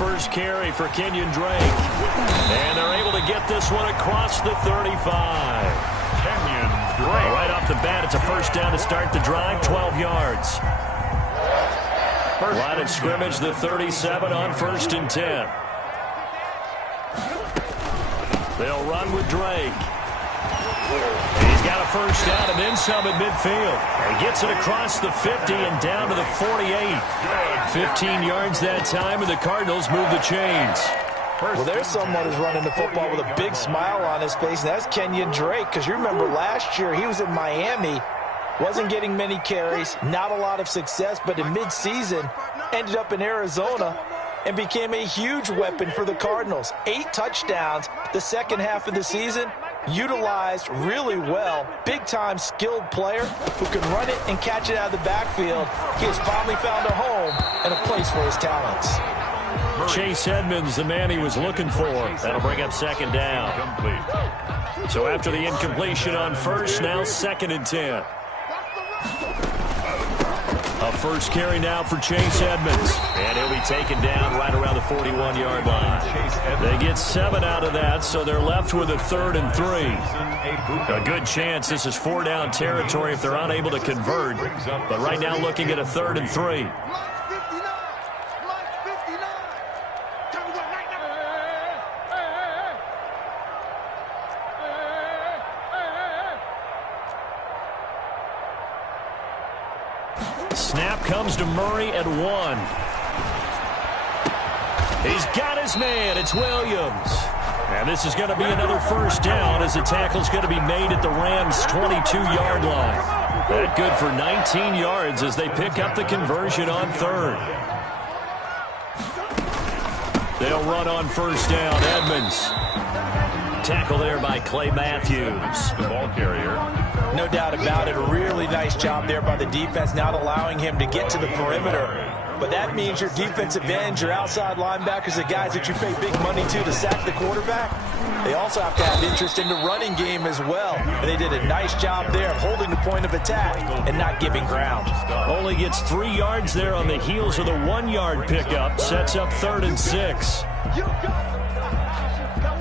first carry for Kenyon Drake. And they're able to get this one across the 35. Kenyon Drake. Right off the bat, it's a first down to start the drive, 12 yards. Line of scrimmage, the 37 on 1st and 10. They'll run with Drake. He's got a first down and then some at midfield. He gets it across the 50 and down to the 48. 15 yards that time, and the Cardinals move the chains. Well, there's someone who's running the football with a big smile on his face, and that's Kenyon Drake, because you remember last year he was in Miami, wasn't getting many carries, not a lot of success, but in midseason ended up in Arizona and became a huge weapon for the Cardinals. 8 touchdowns the second half of the season, utilized really well. Big-time skilled player who can run it and catch it out of the backfield. He has finally found a home and a place for his talents. Chase Edmonds, the man he was looking for. That'll bring up second down. So after the incompletion on first, now 2nd and 10. A first carry now for Chase Edmonds. And he'll be taken down right around the 41-yard line. They get 7 out of that, so they're left with a 3rd and 3. A good chance this is 4-down territory if they're unable to convert. But right now looking at a 3rd and 3. Snap comes to Murray at 1. He's got his man. It's Williams. And this is going to be another first down as the tackle's going to be made at the Rams' 22-yard line. That good for 19 yards as they pick up the conversion on 3rd. They'll run on first down. Edmonds. Tackle there by Clay Matthews. The ball carrier. No doubt about it. A really nice job there by the defense, not allowing him to get to the perimeter. But that means your defensive ends, your outside linebackers, the guys that you pay big money to sack the quarterback, they also have to have interest in the running game as well. And they did a nice job there of holding the point of attack and not giving ground. Only gets 3 yards there on the heels of the 1-yard pickup. Sets up 3rd and 6.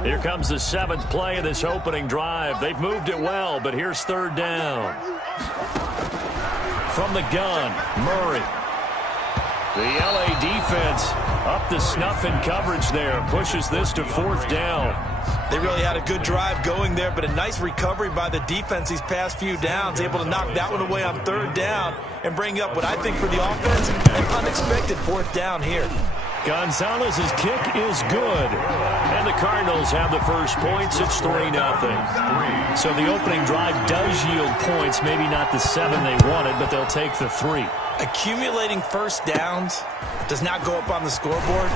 Here comes the 7th play of this opening drive. They've moved it well, but here's 3rd down. From the gun, Murray. The LA defense up the snuff in coverage there. Pushes this to 4th down. They really had a good drive going there, but a nice recovery by the defense these past few downs. Able to knock that one away on 3rd down and bring up what I think for the offense, an unexpected 4th down here. Gonzalez's kick is good. And the Cardinals have the first points. It's 3-0. So the opening drive does yield points. Maybe not the 7 they wanted, but they'll take the 3. Accumulating first downs does not go up on the scoreboard,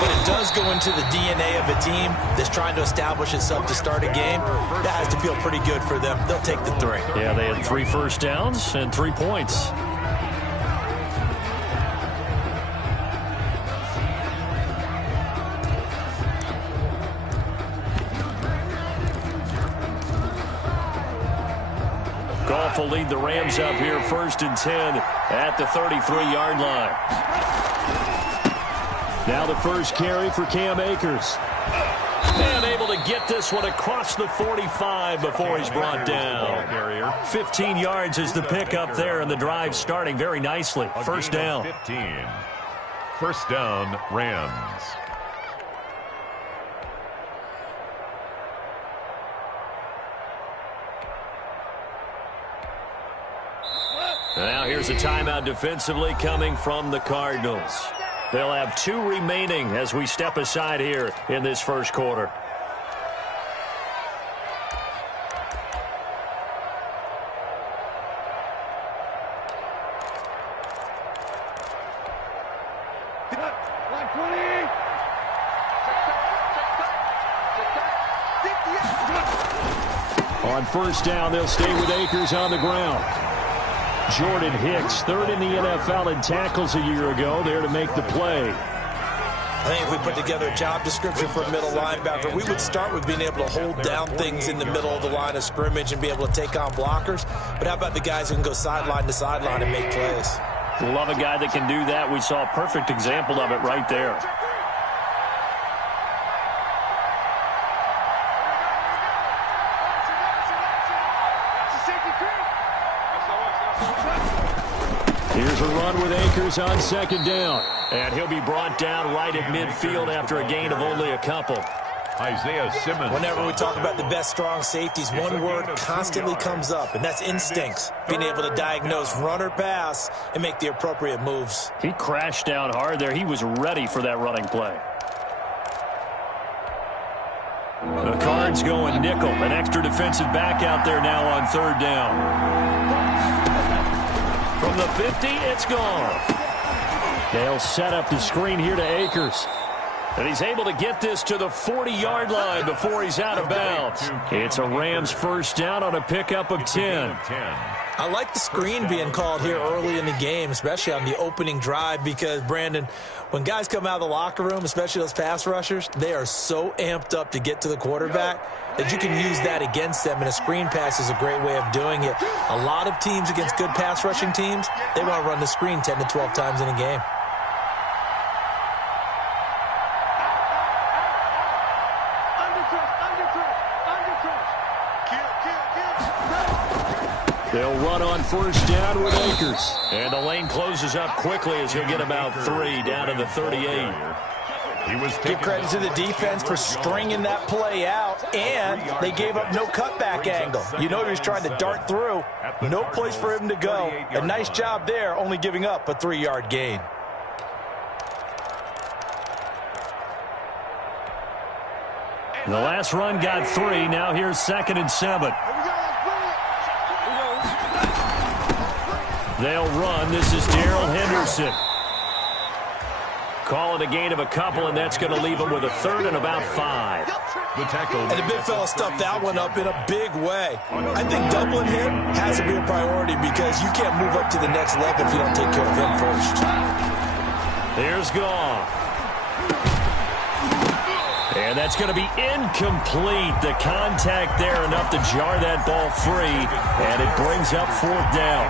but it does go into the DNA of a team that's trying to establish itself to start a game. That has to feel pretty good for them. They'll take the 3. Yeah, they had 3 first downs and 3 points. Goff will lead the Rams up here 1st and 10 at the 33-yard line. Now the first carry for Cam Akers. And able to get this one across the 45 before he's brought down. 15 yards is the pickup there, and the drive starting very nicely. First down. 15. First down, Rams. Now here's a timeout defensively coming from the Cardinals. They'll have 2 remaining as we step aside here in this first quarter. On first down, they'll stay with Akers on the ground. Jordan Hicks, 3rd in the NFL in tackles a year ago, there to make the play. I think if we put together a job description for a middle linebacker, we would start with being able to hold down things in the middle of the line of scrimmage and be able to take on blockers. But how about the guys who can go sideline to sideline and make plays? Love a guy that can do that. We saw a perfect example of it right there. a run with Akers on second down. And he'll be brought down right at midfield after a gain of only a couple. Isaiah Simmons. Whenever we talk about the best strong safeties, one word constantly comes up, and that's instincts. Being able to diagnose run or pass and make the appropriate moves. He crashed down hard there. He was ready for that running play. The Cards going nickel. An extra defensive back out there now on third down. From the 50, it's gone. They'll set up the screen here to Akers. And he's able to get this to the 40-yard line before he's out of bounds. It's a Rams first down on a pickup of 10. I like the screen being called here early in the game, especially on the opening drive, because, Brandon, when guys come out of the locker room, especially those pass rushers, they are so amped up to get to the quarterback that you can use that against them, and a screen pass is a great way of doing it. A lot of teams against good pass rushing teams, they want to run the screen 10 to 12 times in a game. They'll run on first down with Akers. And the lane closes up quickly as he'll get about 3 down to the 38. Give credit to the defense for stringing that play out, and they gave up no cutback angle. You know he was trying to dart through. No place for him to go. A nice job there, only giving up a 3-yard gain. The last run got 3. Now here's 2nd and 7. They'll run. This is Darrell Henderson. Call it a gain of a couple, and that's going to leave him with a 3rd and about 5. The tackle. And the big fella stuffed that one up in a big way. I think doubling him has to be a priority because you can't move up to the next level if you don't take care of him first. Here's Goff. And that's going to be incomplete. The contact there enough to jar that ball free, and it brings up 4th down.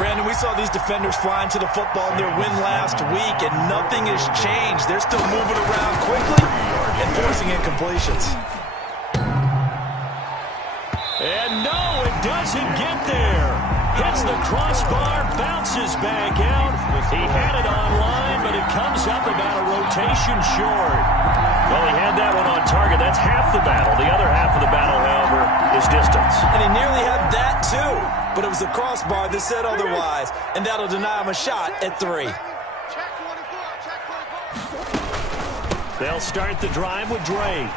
Brandon, we saw these defenders flying to the football in their win last week, and nothing has changed. They're still moving around quickly and forcing incompletions. And no, it doesn't get there. Hits the crossbar, bounces back out. He had it online, but it comes up about a rotation short. Well, he had that one on target. That's half the battle. The other half of the battle, however, is distance. And he nearly had that, too. But it was the crossbar that said otherwise, and that'll deny him a shot at 3. They'll start the drive with Drake.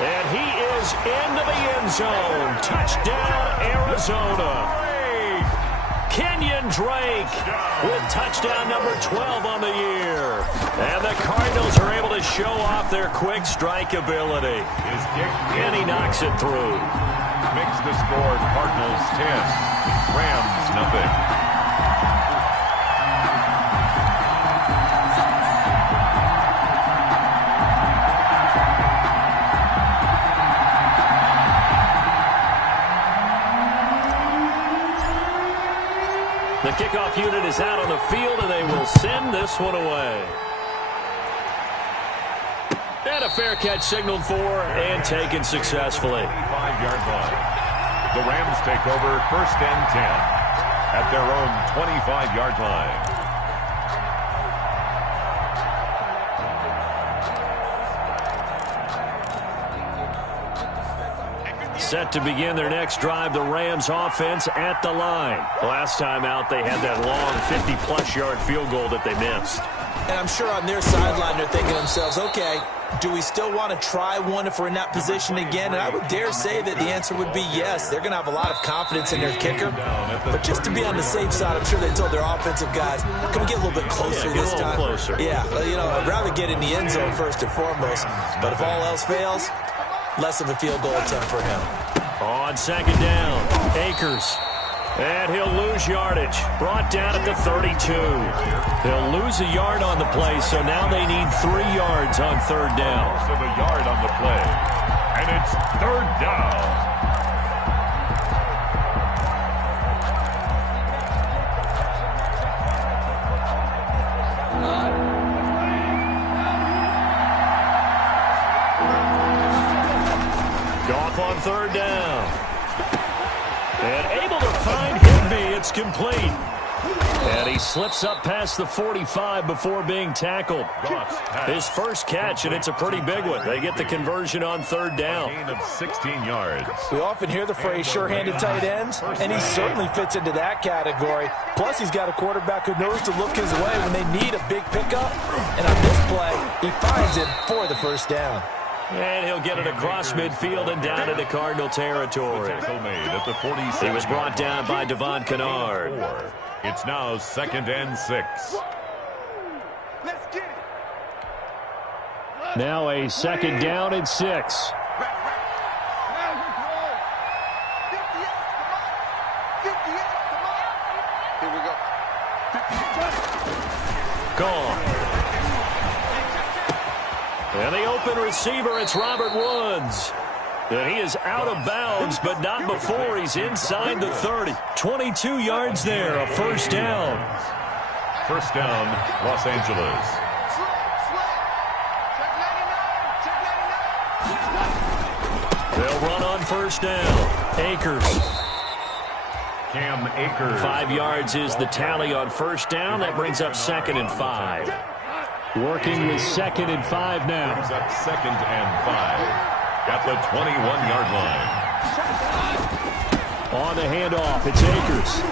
And he is into the end zone. Touchdown, Arizona. Kenyon Drake with touchdown number 12 on the year. And the Cardinals are able to show off their quick strike ability. And he knocks it through. Makes the score Cardinals 10, Rams nothing. The kickoff unit is out on the field, and they will send this one away. And a fair catch signaled for and taken successfully. 25-yard line. The Rams take over 1st and 10 at their own 25-yard line. Set to begin their next drive, the Rams offense at the line. Last time out, they had that long 50-plus yard field goal that they missed. And I'm sure on their sideline they're thinking to themselves, okay, do we still want to try one if we're in that position again? And I would dare say that the answer would be yes. They're going to have a lot of confidence in their kicker. But just to be on the safe side, I'm sure they told their offensive guys, can we get a little bit closer this time? Closer. Yeah, you know, I'd rather get in the end zone first and foremost. But if all else fails, less of a field goal attempt for him. On 2nd down, Akers. And he'll lose yardage. Brought down at the 32. He'll lose a yard on the play, so now they need 3 yards on 3rd down. So the yard on the play. And it's 3rd down. Goff on 3rd down. And able to find Higby. It's complete. And he slips up past the 45 before being tackled. His first catch, and it's a pretty big one. They get the conversion on third down. Gain of 16 yards. We often hear the phrase sure-handed tight ends, and he certainly fits into that category. Plus, he's got a quarterback who knows to look his way when they need a big pickup. And on this play, he finds it for the first down. And he'll get it across midfield and down into Cardinal territory. Tackle made at the 47. He was brought down by Devon Kennard. It's now 2nd and 6. Let's get it. Now a 2nd down and 6. Here we go. Gone. And the open receiver, it's Robert Woods. And he is out of bounds, but not before he's inside the 30. 22 yards there, a first down. First down, Los Angeles. They'll run on first down. Akers. Cam Akers. 5 yards is the tally on first down. That brings up 2nd and 5. Working with 2nd and 5 now. Brings up 2nd and 5. Got the 21-yard line. On the handoff, it's Akers.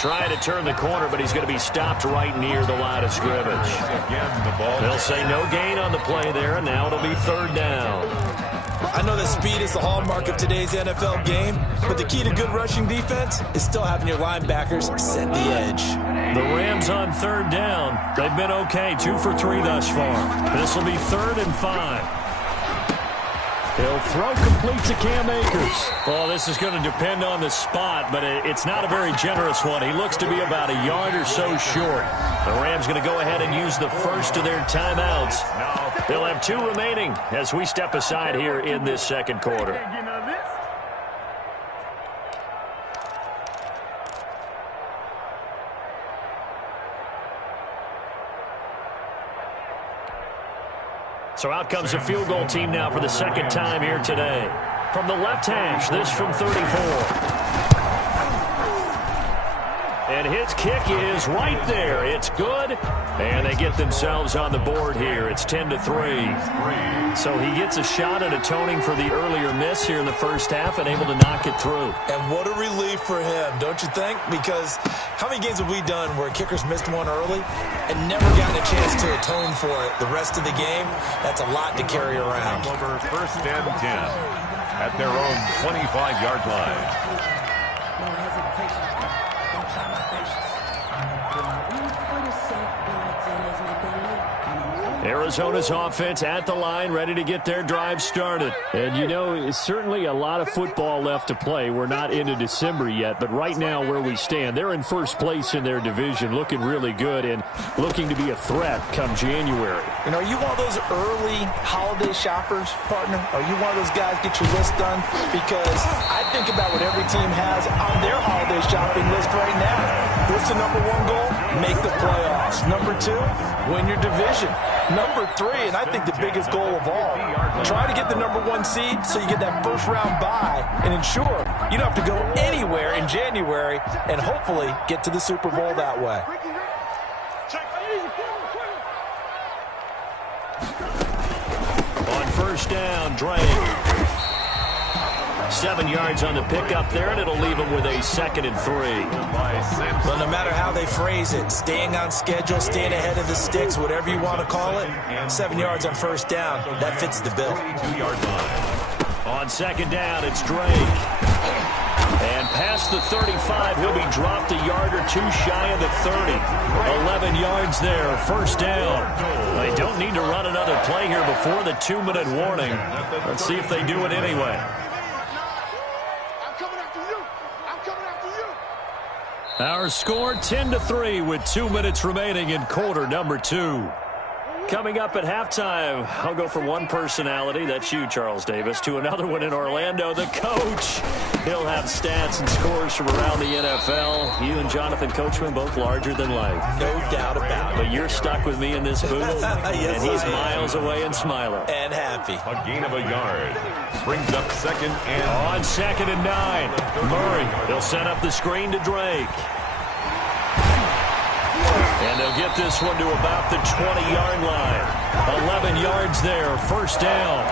Trying to turn the corner, but he's going to be stopped right near the line of scrimmage. Again, the ball. They'll say no gain on the play there, and now it'll be third down. I know that speed is the hallmark of today's NFL game, but the key to good rushing defense is still having your linebackers set the edge. The Rams on third down. They've been okay, 2 for 3 thus far. This will be 3rd and 5. He'll throw complete to Cam Akers. Well, this is going to depend on the spot, but it's not a very generous one. He looks to be about a yard or so short. The Rams going to go ahead and use the first of their timeouts. They'll have 2 remaining as we step aside here in this second quarter. So out comes the field goal team now for the second time here today. From the left hash, this from 34. And his kick is right there. It's good. And they get themselves on the board here. It's 10-3. So he gets a shot at atoning for the earlier miss here in the first half and able to knock it through. And what a relief for him, don't you think? Because how many games have we done where kickers missed one early and never gotten a chance to atone for it the rest of the game? That's a lot to carry around. Over 1st and 10 at their own 25-yard line. Arizona's offense at the line, ready to get their drive started. And, you know, it's certainly a lot of football left to play. We're not into December yet, but right now where we stand, they're in first place in their division, looking really good and looking to be a threat come January. You know, are you one of those early holiday shoppers, partner? Are you one of those guys get your list done? Because I think about what every team has on their holiday shopping list right now. What's the number 1 goal? Make the playoffs. Number 2, win your division. Number 3, and I think the biggest goal of all, try to get the number 1 seed so you get that first round bye and ensure you don't have to go anywhere in January and hopefully get to the Super Bowl that way. On first down, Drake. 7 yards on the pickup there, and it'll leave him with a 2nd and 3. Well, no matter how they phrase it, staying on schedule, staying ahead of the sticks, whatever you want to call it, 7 yards on first down, that fits the bill. 2-yard line. On second down, it's Drake. And past the 35, he'll be dropped a yard or 2 shy of the 30. 11 yards there, first down. They don't need to run another play here before the 2-minute warning. Let's see if they do it anyway. Our score 10-3 with 2 minutes remaining in quarter number 2. Coming up at halftime, I'll go from one personality, that's you, Charles Davis, to another one in Orlando, the coach. He'll have stats and scores from around the NFL. You and Jonathan Coachman, both larger than life. No doubt about it. But you're stuck with me in this booth, yes, and he's miles away and smiling. And happy. A gain of a yard. Brings up 2nd and... On 2nd and 9, Murray, he'll set up the screen to Drake. And they'll get this one to about the 20-yard line. 11 yards there, first down.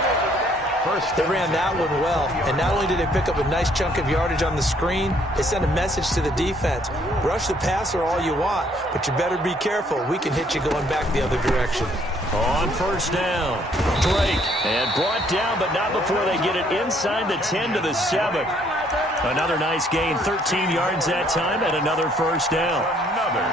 They ran that one well, and not only did they pick up a nice chunk of yardage on the screen, they sent a message to the defense. Rush the passer all you want, but you better be careful. We can hit you going back the other direction. On first down, Drake, and brought down, but not before they get it inside the 10 to the 7. Another nice gain, 13 yards that time, and another first down.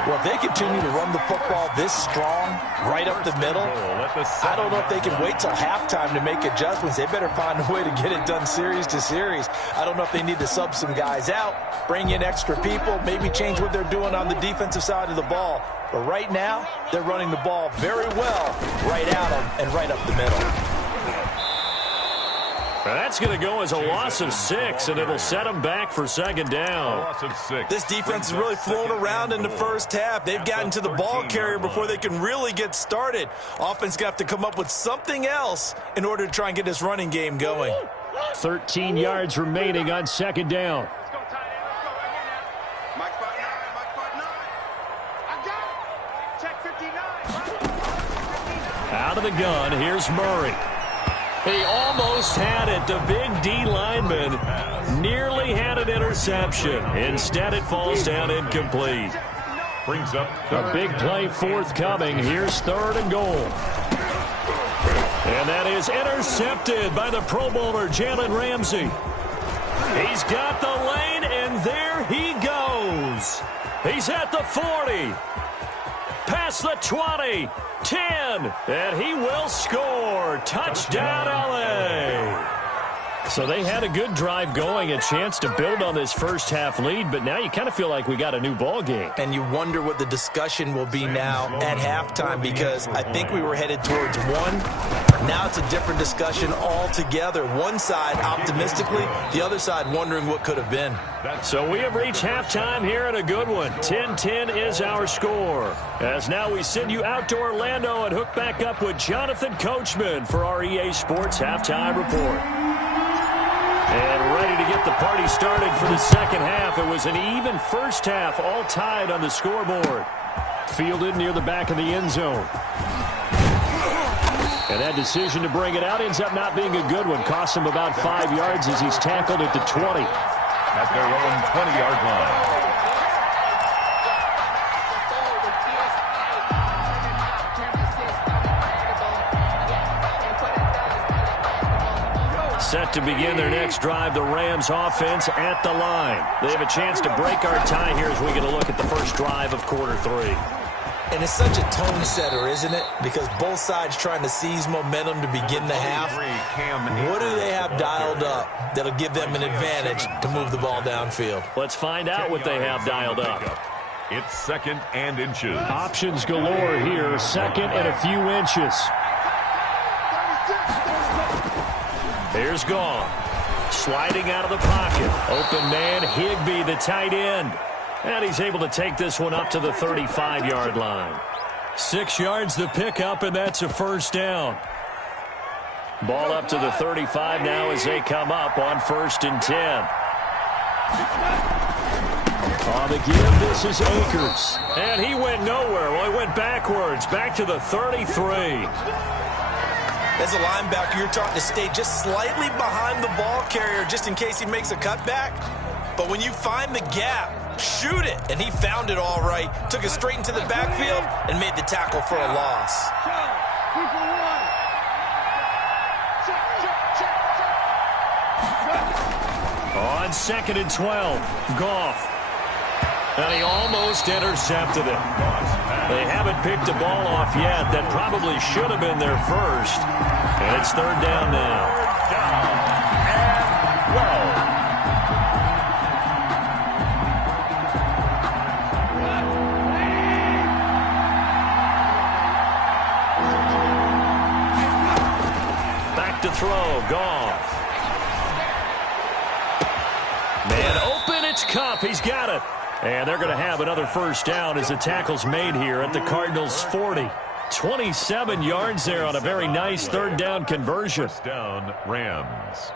Well, if they continue to run the football this strong, right up the middle, I don't know if they can wait till halftime to make adjustments. They better find a way to get it done series to series. I don't know if they need to sub some guys out, bring in extra people, maybe change what they're doing on the defensive side of the ball. But right now, they're running the ball very well right at them and right up the middle. That's going to go as a loss of 6, and it'll set them back for second down. Loss of 6. This defense has really flown around in the first half. They've gotten to the ball carrier before they can really get started. Offense got to come up with something else in order to try and get this running game going. 13 yards remaining on second down. Out of the gun, here's Murray. He almost had it. The big D lineman nearly had an interception. Instead, it falls down incomplete. Brings up a big play forthcoming. Here's 3rd and goal. And that is intercepted by the Pro Bowler, Jalen Ramsey. He's got the lane, and there he goes. He's at the 40. Past the 20. 10, and he will score. Touchdown, L.A. So they had a good drive going, a chance to build on this first half lead, but now you kind of feel like we got a new ball game. And you wonder what the discussion will be now at halftime, because I think we were headed towards one. Now it's a different discussion altogether. One side optimistically, the other side wondering what could have been. So we have reached halftime here in a good one. 10-10 is our score. As now we send you out to Orlando and hook back up with Jonathan Coachman for our EA Sports Halftime Report. And ready to get the party started for the second half. It was an even first half, all tied on the scoreboard. Fielded near the back of the end zone. And that decision to bring it out ends up not being a good one. Costs him about 5 yards as he's tackled at the 20. At their own 20-yard line. Set to begin their next drive, the Rams offense at the line. They have a chance to break our tie here as we get a look at the first drive of quarter 3. And it's such a tone setter, isn't it? Because both sides trying to seize momentum to begin the half. What do they have dialed up that'll give them an advantage to move the ball downfield? Let's find out what they have dialed up. It's 2nd and inches. Options galore here. 2nd and a few inches. Here's Gone. Sliding out of the pocket. Open man, Higbee, the tight end. And he's able to take this one up to the 35-yard line. 6 yards the pickup, and that's a first down. Ball up to the 35 now as they come up on 1st and 10. On the give, this is Akers. And he went nowhere. Well, he went backwards, back to the 33. As a linebacker, you're taught to stay just slightly behind the ball carrier just in case he makes a cutback. But when you find the gap, shoot it. And he found it all right. Took it straight into the backfield and made the tackle for a loss. On 2nd and 12, Goff. And he almost intercepted it. They haven't picked the ball off yet. That probably should have been their first. And it's 3rd down now. And 12. back to throw. Goff. Man open, it's Kupp. He's got it. And they're going to have another first down as the tackle's made here at the Cardinals' 40. 27 yards there on a very nice third down conversion. First down, Rams.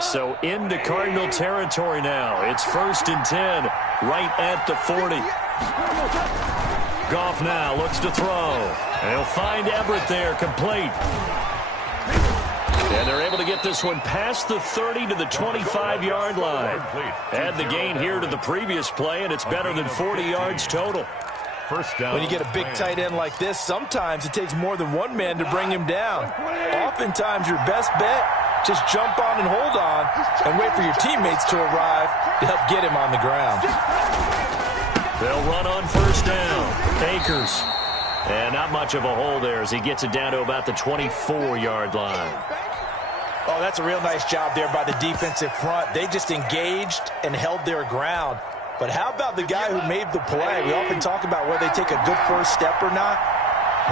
So into Cardinal territory now. It's 1st and 10, right at the 40. Goff now looks to throw. And he'll find Everett there, complete. And they're able to get this one past the 30 to the 25-yard line. Add the gain here to the previous play, and it's better than 40 yards total. First down. When you get a big tight end like this, sometimes it takes more than one man to bring him down. Oftentimes, your best bet, just jump on and hold on and wait for your teammates to arrive to help get him on the ground. They'll run on first down. Akers. And not much of a hole there as he gets it down to about the 24-yard line. Oh, that's a real nice job there by the defensive front. They just engaged and held their ground. But how about the guy who made the play? We often talk about whether they take a good first step or not.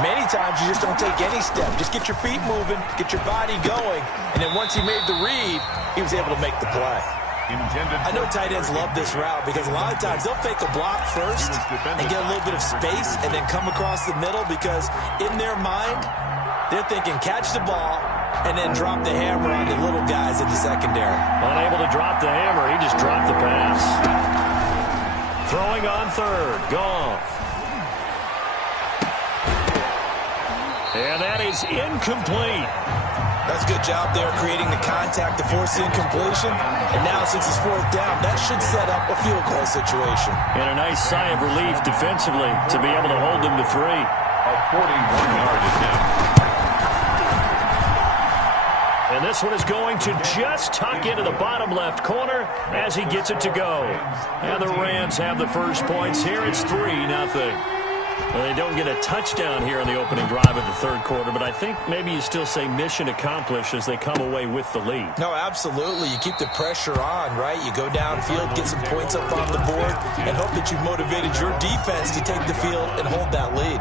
Many times you just don't take any step. Just get your feet moving, get your body going, and then once he made the read, he was able to make the play. I know tight ends love this route because a lot of times they'll fake a block first and get a little bit of space and then come across the middle because in their mind, they're thinking catch the ball and then drop the hammer on the little guys in the secondary. Unable to drop the hammer, he just dropped the pass. Throwing on third, Goff. And that is incomplete. That's a good job there creating the contact to force the incompletion. And now since it's 4th down, that should set up a field goal situation. And a nice sigh of relief defensively to be able to hold them to 3. A 41-yard attempt. And this one is going to just tuck into the bottom left corner as he gets it to go. And the Rams have the first points here. It's 3-0. Well, they don't get a touchdown here in the opening drive of the third quarter, but I think maybe you still say mission accomplished as they come away with the lead. No, absolutely. You keep the pressure on, right? You go downfield, get some points up on the board, and hope that you've motivated your defense to take the field and hold that lead.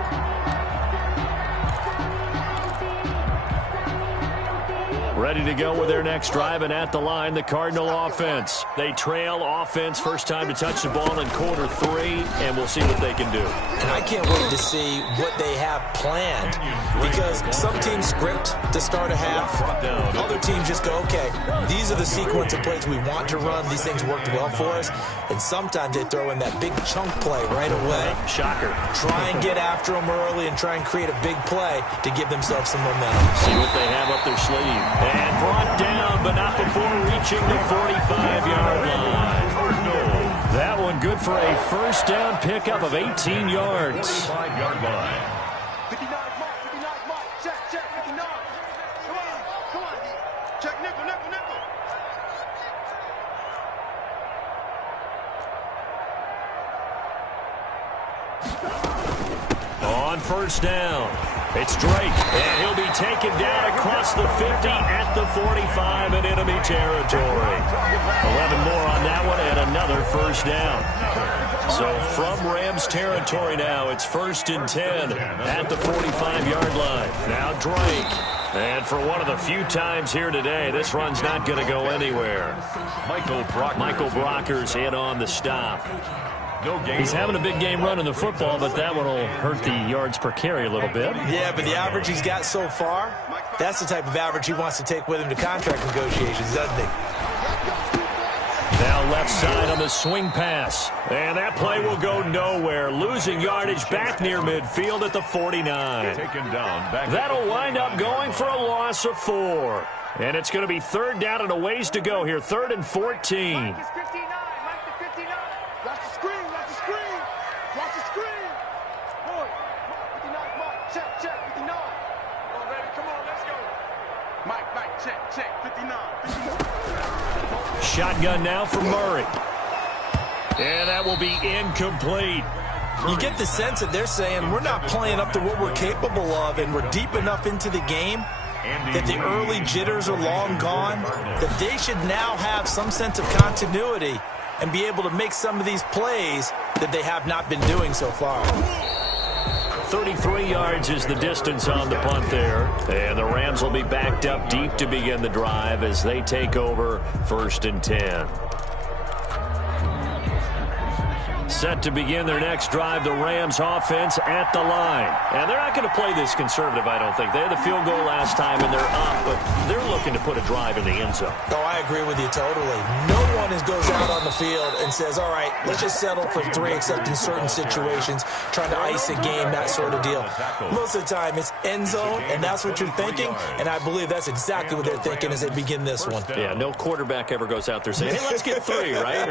Ready to go with their next drive, and at the line, the Cardinal offense. They trail offense, first time to touch the ball in quarter 3, and we'll see what they can do. And I can't wait to see what they have planned, because some teams script to start a half. Other teams just go, okay, these are the sequence of plays we want to run. These things worked well for us. And sometimes they throw in that big chunk play right away. Shocker. Try and get after them early and try and create a big play to give themselves some momentum. See what they have up their sleeve. And brought down, but not before reaching the 45-yard line. That one good for a first down pickup of 18 yards. 5-yard line. 59 mark, 59 mark. Check, 59. Come on. Check, nickel. On first down, it's Drake, and he'll be taken down across the 50 at the 45 in enemy territory. 11 more on that one, and another first down. So from Rams territory now, it's 1st and 10 at the 45-yard line. Now Drake. And for one of the few times here today, this run's not going to go anywhere. Michael Brockers in on the stop. He's having a big game running the football, but that one will hurt the yards per carry a little bit. Yeah, but the average he's got so far, that's the type of average he wants to take with him to contract negotiations, doesn't he? Now left side on the swing pass. And that play will go nowhere. Losing yardage back near midfield at the 49. Taken down. That'll wind up going for a loss of 4. And it's going to be 3rd down and a ways to go here. 3rd and 14. Check, 59. Shotgun now for Murray. And that will be incomplete. You get the sense that they're saying we're not playing up to what we're capable of, and we're deep enough into the game that the early jitters are long gone, that they should now have some sense of continuity and be able to make some of these plays that they have not been doing so far. 33 yards is the distance on the punt there. And the Rams will be backed up deep to begin the drive as they take over 1st and 10. Set to begin their next drive, the Rams offense at the line. And they're not going to play this conservative, I don't think. They had the field goal last time, and they're up, but they're looking to put a drive in the end zone. Oh, I agree with you totally. No one goes out on the field and says, all right, let's just settle for 3, except in certain situations, trying to ice a game, that sort of deal. Most of the time, it's end zone, and that's what you're thinking, and I believe that's exactly what they're thinking as they begin this one. Yeah, no quarterback ever goes out there saying, hey, let's get 3, right?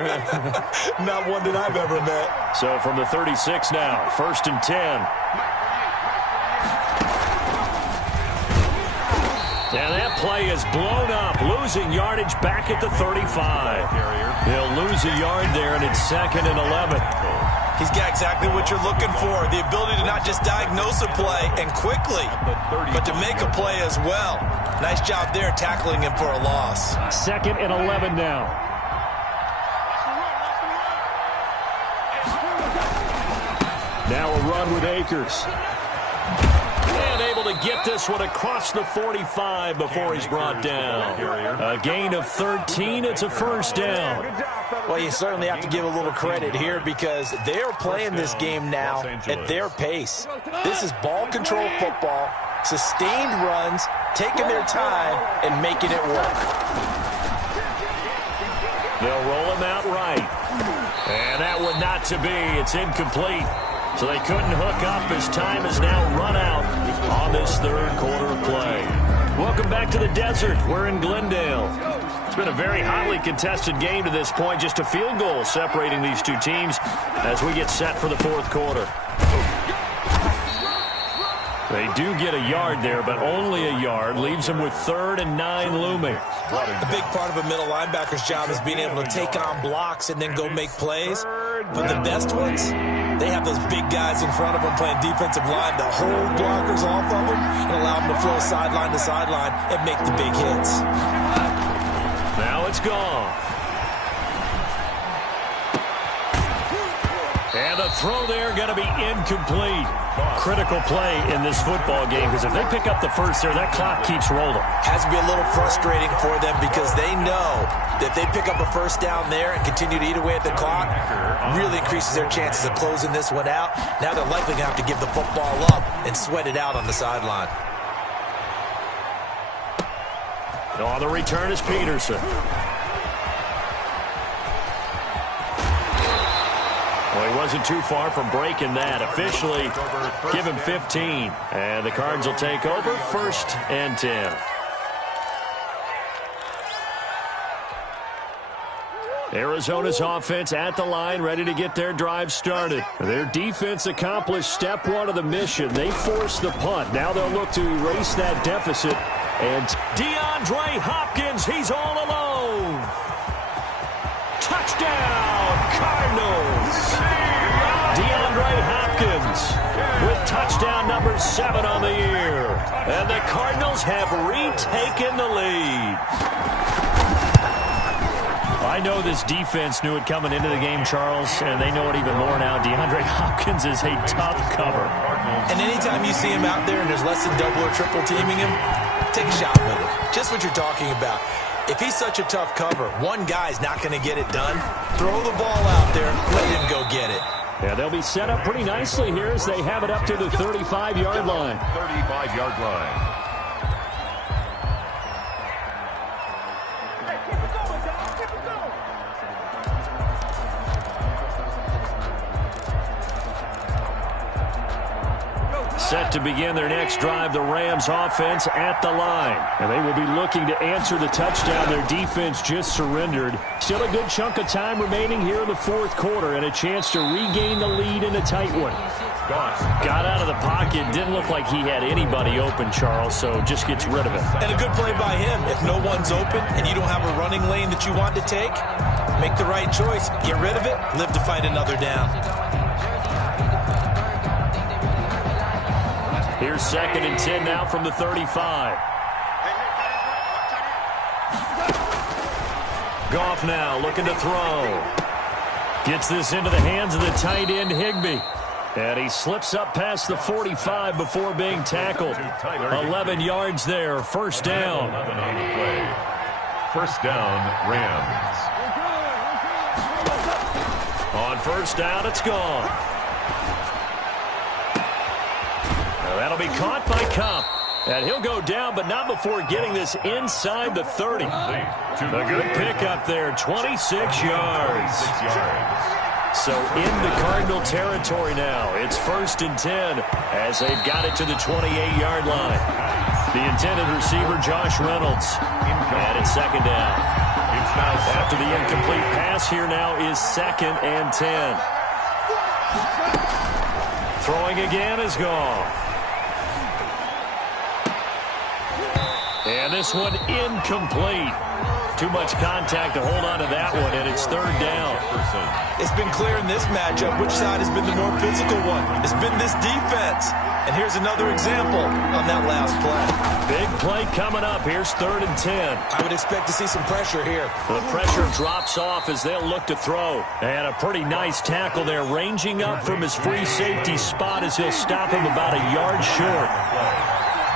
Not one that I've ever met. So from the 36 now, 1st and 10. And that play is blown up, losing yardage back at the 35. He'll lose a yard there, and it's 2nd and 11. He's got exactly what you're looking for, the ability to not just diagnose a play and quickly, but to make a play as well. Nice job there tackling him for a loss. 2nd and 11 now. Now a run with Akers. And able to get this one across the 45 before he's brought down. A gain of 13. It's a 1st down. Well, you certainly have to give a little credit here because they are playing this game now at their pace. This is ball control football, sustained runs, taking their time, and making it work. They'll roll him out right. And that one not to be. It's incomplete. So they couldn't hook up as time has now run out on this 3rd quarter of play. Welcome back to the desert. We're in Glendale. It's been a very hotly contested game to this point. Just a field goal separating these two teams as we get set for the 4th quarter. They do get a yard there, but only a yard. Leaves them with 3rd and 9 looming. A big part of a middle linebacker's job is being able to take on blocks and then go make plays. But the best ones, they have those big guys in front of them playing defensive line to hold blockers off of them and allow them to flow sideline to sideline and make the big hits. Now it's gone. And the throw there going to be incomplete. Critical play in this football game because if they pick up the first there, that clock keeps rolling. Has to be a little frustrating for them because they know that if they pick up a first down there and continue to eat away at the clock, really increases their chances of closing this one out. Now they're likely going to have to give the football up and sweat it out on the sideline. On the return is Peterson. Well, he wasn't too far from breaking that. Officially, give him 15. And the Cards will take over 1st and 10. Arizona's offense at the line, ready to get their drive started. Their defense accomplished step 1 of the mission. They forced the punt. Now they'll look to erase that deficit. And DeAndre Hopkins, he's all alone. Touchdown, Cardinals. DeAndre Hopkins with touchdown number 7 on the year. And the Cardinals have retaken the lead. I know this defense knew it coming into the game, Charles, and they know it even more now. DeAndre Hopkins is a tough cover. And anytime you see him out there and there's less than double or triple teaming him, take a shot with him. Just what you're talking about. If he's such a tough cover, one guy's not going to get it done. Throw the ball out there, let him go get it. Yeah, they'll be set up pretty nicely here as they have it up to the 35-yard line. 35-yard line. Set to begin their next drive, the Rams offense at the line. And they will be looking to answer the touchdown their defense just surrendered. Still a good chunk of time remaining here in the 4th quarter and a chance to regain the lead in a tight one. Got out of the pocket, didn't look like he had anybody open, Charles, so just gets rid of it. And a good play by him. If no one's open and you don't have a running lane that you want to take, make the right choice. Get rid of it, live to fight another down. Here's 2nd and 10 now from the 35. Goff now looking to throw. Gets this into the hands of the tight end, Higbee. And he slips up past the 45 before being tackled. 11 yards there, first down. First down, Rams. On first down, it's gone. Now that'll be caught by Cup. And he'll go down, but not before getting this inside the 30. A good pickup there, 26 yards. So into Cardinal territory now. It's first and 10 as they've got it to the 28-yard line. The intended receiver, Josh Reynolds. And it's second down. After the incomplete pass, here now is second and 10. Throwing again is gone. And this one incomplete. Too much contact to hold on to that one, and it's third down. It's been clear in this matchup which side has been the more physical one. It's been this defense. And here's another example on that last play. Big play coming up. Here's third and 10. I would expect to see some pressure here. The pressure drops off as they'll look to throw. And a pretty nice tackle there, ranging up from his free safety spot as he'll stop him about a yard short.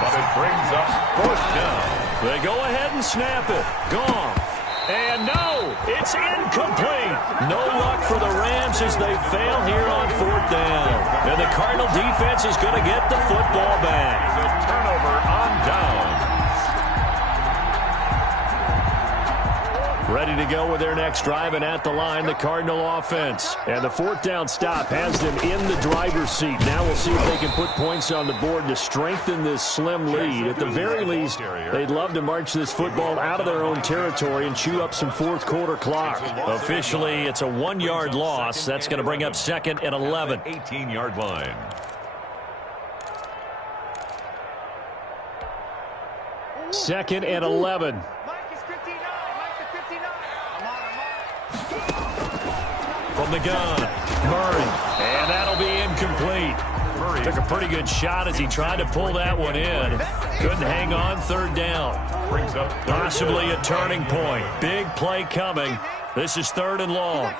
But it brings up fourth down. They go ahead and snap it. Gone. And no, it's incomplete. No luck for the Rams as they fail here on fourth down. And the Cardinal defense is going to get the football back. It's a turnover on down. Ready to go with their next drive, and at the line, the Cardinal offense. And the fourth down stop has them in the driver's seat. Now we'll see if they can put points on the board to strengthen this slim lead. At the very least, they'd love to march this football out of their own territory and chew up some fourth quarter clock. Officially, it's a 1-yard loss. That's going to bring up second and 11. 18-yard line. Second and 11. From the gun, Murray, and that'll be incomplete. Murray took a pretty good shot as he tried to pull that one in. Couldn't hang on, third down. Possibly a turning point. Big play coming. This is third and long.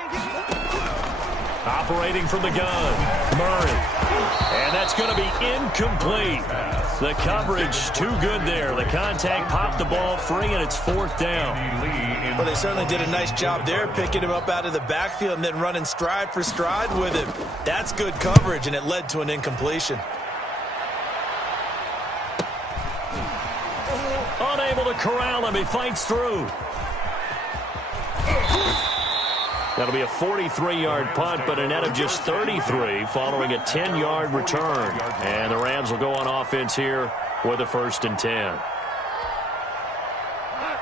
Operating from the gun, Murray. And that's going to be incomplete. The coverage too good there. The contact popped the ball free, and it's fourth down. Well, they certainly did a nice job there, picking him up out of the backfield and then running stride for stride with him. That's good coverage, and it led to an incompletion. Unable to corral him. He fights through. That'll be a 43-yard punt, but a net of just 33 following a 10-yard return. And the Rams will go on offense here with a first and 10.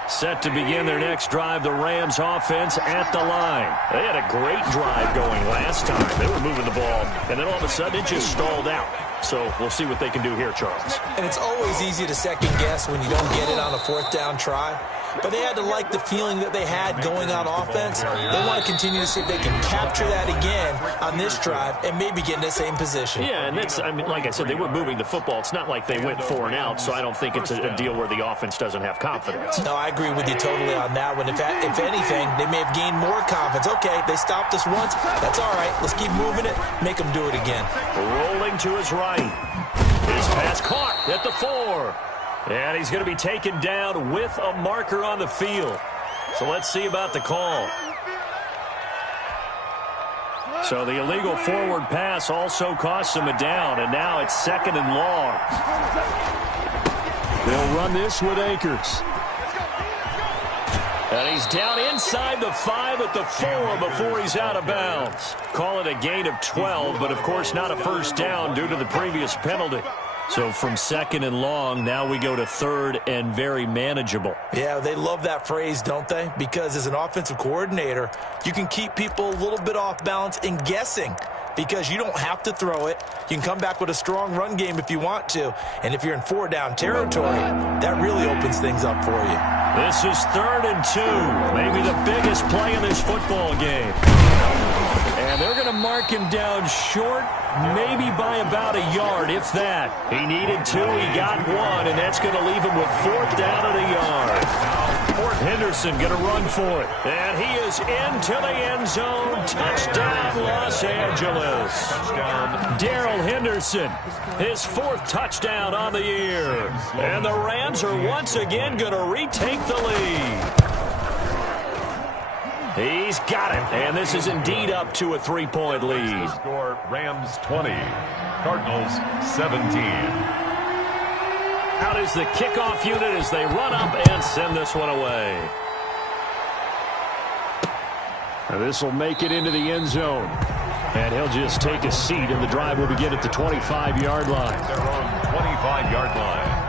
Set to begin their next drive, the Rams offense at the line. They had a great drive going last time. They were moving the ball, and then all of a sudden it just stalled out. So we'll see what they can do here, Charles. And it's always easy to second guess when you don't get it on a fourth down try. But they had to like the feeling that they had going on offense. They want to continue to see if they can capture that again on this drive and maybe get in the same position. Yeah, and that's, I mean, like I said, they were moving the football. It's not like they went 4 and out, so I don't think it's a deal where the offense doesn't have confidence. No, I agree with you totally on that one. If anything, they may have gained more confidence. Okay, they stopped us once. That's all right. Let's keep moving it. Make them do it again. Rolling to his right. His pass caught at the 4. And he's going to be taken down with a marker on the field. So let's see about the call. So the illegal forward pass also costs him a down, and now it's second and long. They'll run this with Akers. And he's down inside the 5 at the 4 before he's out of bounds. Call it a gain of 12, but of course not a first down due to the previous penalty. So from second and long, now we go to third and very manageable. Yeah, they love that phrase, don't they? Because as an offensive coordinator, you can keep people a little bit off balance and guessing because you don't have to throw it. You can come back with a strong run game if you want to. And if you're in 4-down territory, that really opens things up for you. This is third and 2, maybe the biggest play in this football game. And they're going to mark him down short, maybe by about a yard, if that. He needed 2, he got 1, and that's going to leave him with 4th down and a yard. Henderson going to run for it. And he is into the end zone. Touchdown, Los Angeles. Touchdown. Darrell Henderson, his 4th touchdown on the year. And the Rams are once again going to retake the lead. He's got it. And this is indeed up to a 3-point lead. Score Rams 20, Cardinals 17. Out is the kickoff unit as they run up and send this one away. And this will make it into the end zone. And he'll just take a seat, and the drive will begin at the 25-yard line. Their own 25-yard line.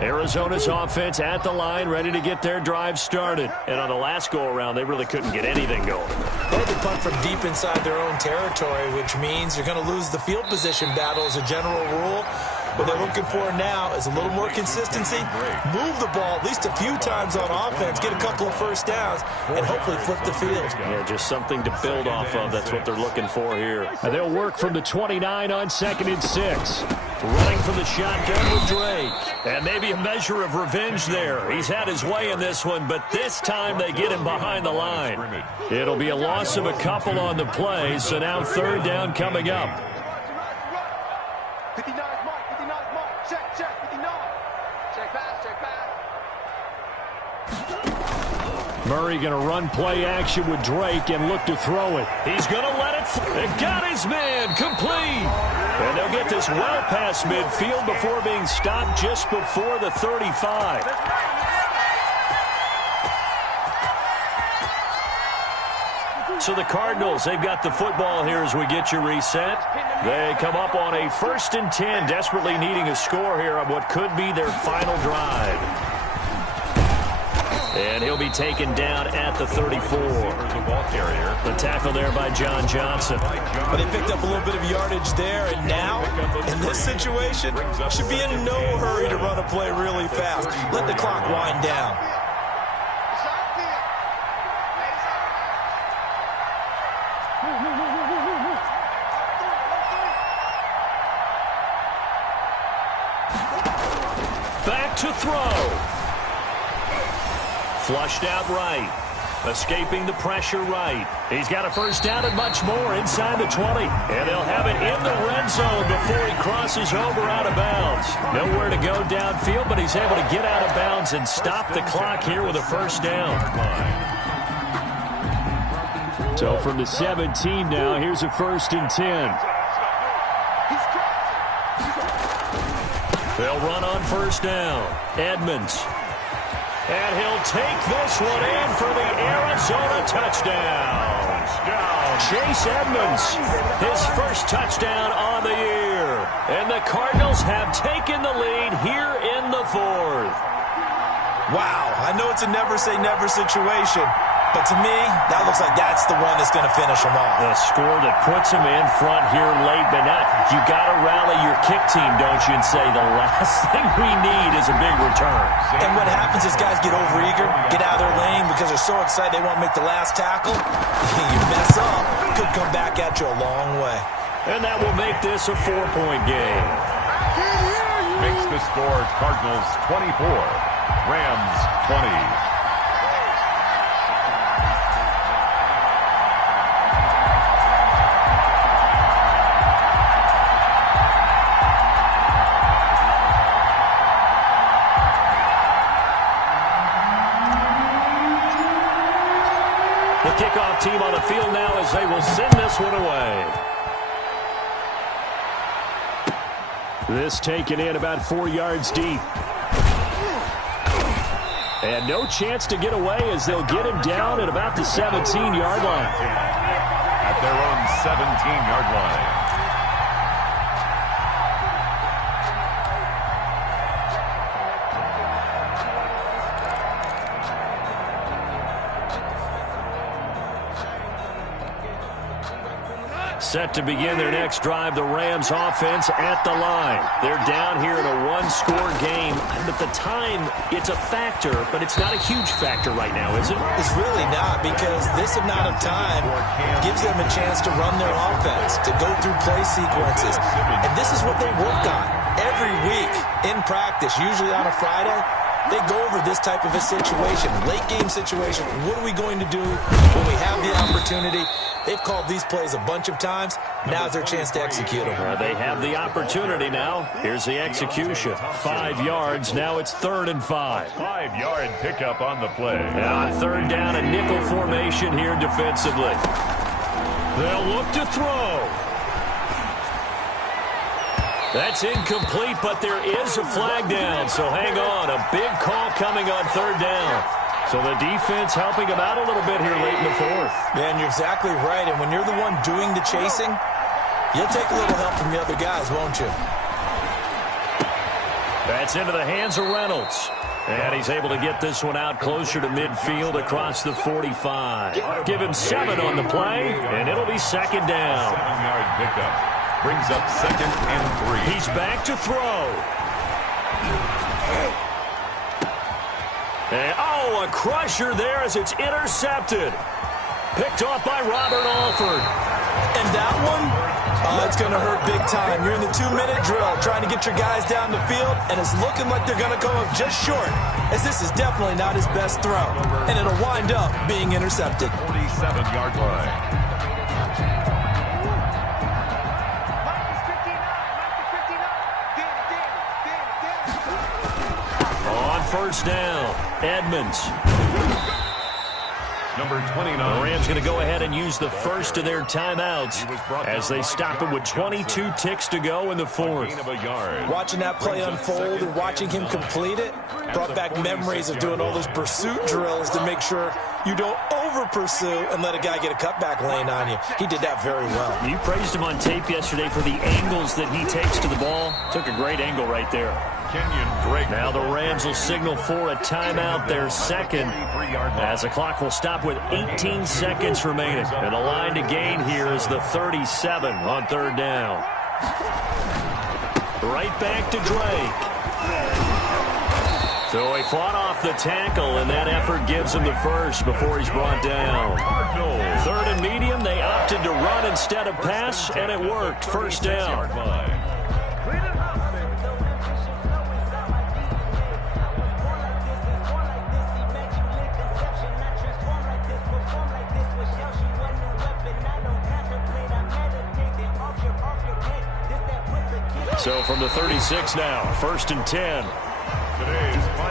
Arizona's offense at the line, ready to get their drive started. And on the last go-around, they really couldn't get anything going. They had to punt from deep inside their own territory, which means you're going to lose the field position battle as a general rule. What they're looking for now is a little more consistency, move the ball at least a few times on offense, get a couple of first downs, and hopefully flip the field. Yeah, just something to build off of. That's what they're looking for here. And they'll work from the 29 on 2nd and 6. Running from the shotgun with Drake. And maybe a measure of revenge there. He's had his way in this one, but this time they get him behind the line. It'll be a loss of a couple on the play, so now 3rd down coming up. 59 mark, 59 mark. Check, 59. Check back. Murray going to run play action with Drake and look to throw it. He's going to let it. Got his man complete. And they'll get this well past midfield before being stopped just before the 35. So the Cardinals, they've got the football here as we get you reset. They come up on a 1st and 10, desperately needing a score here on what could be their final drive. And he'll be taken down at the 34. The tackle there by John Johnson. But they picked up a little bit of yardage there, and now, in this situation, should be in no hurry to run a play really fast. Let the clock wind down. Back to throw. Flushed out right. Escaping the pressure right. He's got a first down and much more inside the 20. And they'll have it in the red zone before he crosses over out of bounds. Nowhere to go downfield, but he's able to get out of bounds and stop the clock here with a first down. So from the 17 now, here's a 1st and 10. They'll run on first down. Edmonds. And he'll take this one in for the Arizona touchdown. Chase Edmonds, his 1st touchdown on the year. And the Cardinals have taken the lead here in the 4th. Wow, I know it's a never-say-never situation, but to me, that looks like that's the one that's going to finish them off. The score that puts them in front here late, but not. You got to rally your kick team, don't you, and say the last thing we need is a big return. And what happens is guys get overeager, get out of their lane because they're so excited they want to make the last tackle. You mess up, could come back at you a long way. And that will make this a 4-point game. Makes the score Cardinals 24, Rams 20. Kickoff team on the field now as they will send this one away. This taken in about 4 yards deep. And no chance to get away as they'll get him down at about the 17-yard line. At their own 17-yard line. set to begin their next drive. The Rams offense at the line. They're down here in a one-score game. At the time, it's a factor, but it's not a huge factor right now, is it? It's really not, because this amount of time gives them a chance to run their offense, to go through play sequences. And this is what they work on every week in practice, usually on a Friday. They go over this type of a situation, late-game situation. What are we going to do when we have the opportunity? They've called these plays a bunch of times. Now's their chance to execute them. They have the opportunity now. Here's the execution. 5 yards. Now it's 3rd and 5. 5-yard pickup on the play. Now on 3rd down, a nickel formation here defensively. They'll look to throw. That's incomplete, but there is a flag down, so hang on. A big call coming on 3rd down. So the defense helping them out a little bit here late in the 4th. Man, you're exactly right, and when you're the one doing the chasing, you'll take a little help from the other guys, won't you? That's into the hands of Reynolds. And he's able to get this one out closer to midfield across the 45. Give him 7 on the play, and it'll be 2nd down. 7-yard pickup. Brings up 2nd and 3. He's back to throw. And, a crusher there as it's intercepted. Picked off by Robert Alford. And that one, it's going to hurt big time. You're in the 2-minute drill trying to get your guys down the field, and it's looking like they're going to come up just short, as this is definitely not his best throw. And it'll wind up being intercepted. 47-yard line. First down, Edmonds. Number 29. The Rams going to go ahead and use the first of their timeouts as they stop it with 22 ticks to go in the 4th. Watching that play unfold and watching him complete it brought back memories of doing all those pursuit drills to make sure you don't over-pursue and let a guy get a cutback lane on you. He did that very well. You praised him on tape yesterday for the angles that he takes to the ball. Took a great angle right there. Now the Rams will signal for a timeout, their 2nd, as the clock will stop with 18 seconds remaining. And the line to gain here is the 37 on 3rd down. Right back to Drake. So he fought off the tackle, and that effort gives him the first before he's brought down. 3rd and medium, they opted to run instead of pass, and it worked. 1st down. So from the 36 now, 1st and 10.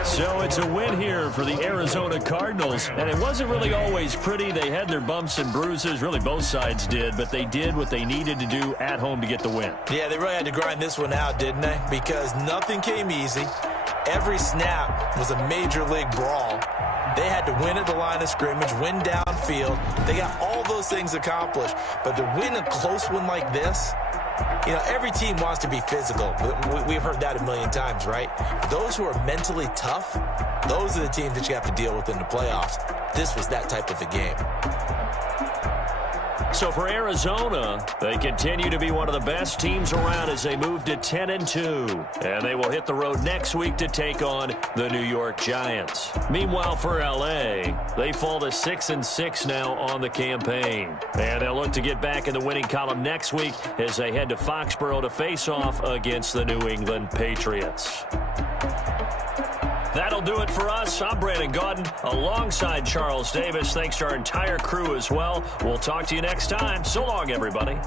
So it's a win here for the Arizona Cardinals, and it wasn't really always pretty. They had their bumps and bruises, really both sides did, but they did what they needed to do at home to get the win. Yeah, they really had to grind this one out, didn't they? Because nothing came easy. Every snap was a major league brawl. They had to win at the line of scrimmage, win downfield. They got all those things accomplished, but to win a close one like this, you know, every team wants to be physical. We've heard that a million times, right? Those who are mentally tough, those are the teams that you have to deal with in the playoffs. This was that type of a game. So for Arizona, they continue to be one of the best teams around as they move to 10-2. And they will hit the road next week to take on the New York Giants. Meanwhile, for L.A., they fall to 6-6 now on the campaign. And they'll look to get back in the winning column next week as they head to Foxborough to face off against the New England Patriots. That'll do it for us. I'm Brandon Gaudin alongside Charles Davis. Thanks to our entire crew as well. We'll talk to you next time. So long, everybody.